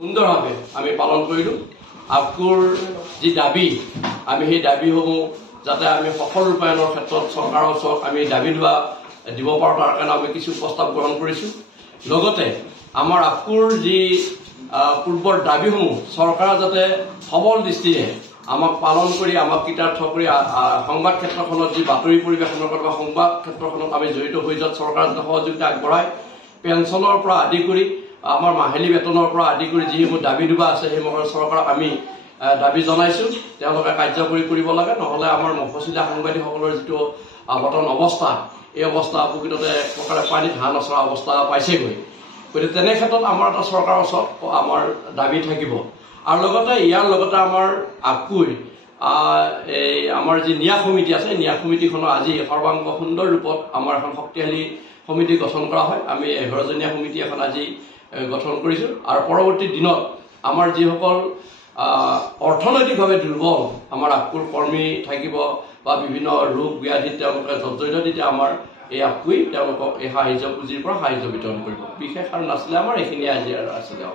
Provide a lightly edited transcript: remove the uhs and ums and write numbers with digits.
সুন্দৰভাৱে আমি পালন কৰিলোঁ। আপকোৰ যি দাবী আমি সেই দাবীসমূহ যাতে আমি সফল ৰূপায়ণৰ ক্ষেত্ৰত চৰকাৰৰ ওচৰত আমি দাবী দিব পাৰোঁ তাৰ কাৰণে আমি কিছু প্ৰস্তাৱ গ্ৰহণ কৰিছোঁ। লগতে আমাৰ আপকোৰ যি পূৰ্বৰ দাবীসমূহ চৰকাৰে যাতে সবল দৃষ্টিৰে আমাক পালন কৰি আমাক কৃতাৰ্থ কৰি সংবাদ ক্ষেত্ৰখনত যি বাতৰি পৰিৱেশনৰ কৰা বা সংবাদ ক্ষেত্ৰখনত আমি জড়িত হৈ যোৱাত চৰকাৰে যাতে সহযোগিতা আগবঢ়ায়। পেঞ্চনৰ পৰা আদি কৰি আমাৰ মাহিলী বেতনৰ পৰা আদি কৰি যিসমূহ দাবী দুবা আছে সেইসমূহ চৰকাৰক আমি দাবী জনাইছোঁ তেওঁলোকে কাৰ্যকৰী কৰিব লাগে, নহ'লে আমাৰ মফচিলা সাংবাদিকসকলৰ যিটো বৰ্তমান অৱস্থা এই অৱস্থা প্ৰকৃততে প্ৰকাৰে পানীত হাঁহ নচৰা অৱস্থা পাইছেগৈ। গতিকে তেনে ক্ষেত্ৰত আমাৰ এটা চৰকাৰৰ ওচৰত আমাৰ দাবী থাকিব। আৰু লগতে ইয়াৰ লগতে আমাৰ আপকোৰ এই আমাৰ যি ন্যাস সমিতি আছে ন্যাস সমিতিখনৰ আজি সৰ্বাংগ সুন্দৰ ৰূপত আমাৰ এখন শক্তিশালী সমিতি গঠন কৰা হয়। আমি 11জনীয়া সমিতি এখন আজি গঠন কৰিছোঁ আৰু পৰৱৰ্তী দিনত আমাৰ যিসকল অৰ্থনৈতিকভাৱে দুৰ্বল আমাৰ আপকোৰ কৰ্মী থাকিব বা বিভিন্ন ৰোগ ব্যাধিত তেওঁলোকে জৰ্জৰিত তেতিয়া আমাৰ এই আপকোই তেওঁলোকক এই সাহায্য পুঁজিৰ পৰা সাহায্য বিতৰণ কৰিব। বিশেষ আৰু নাছিলে আমাৰ এইখিনিয়ে আজি আৰু আছিলে।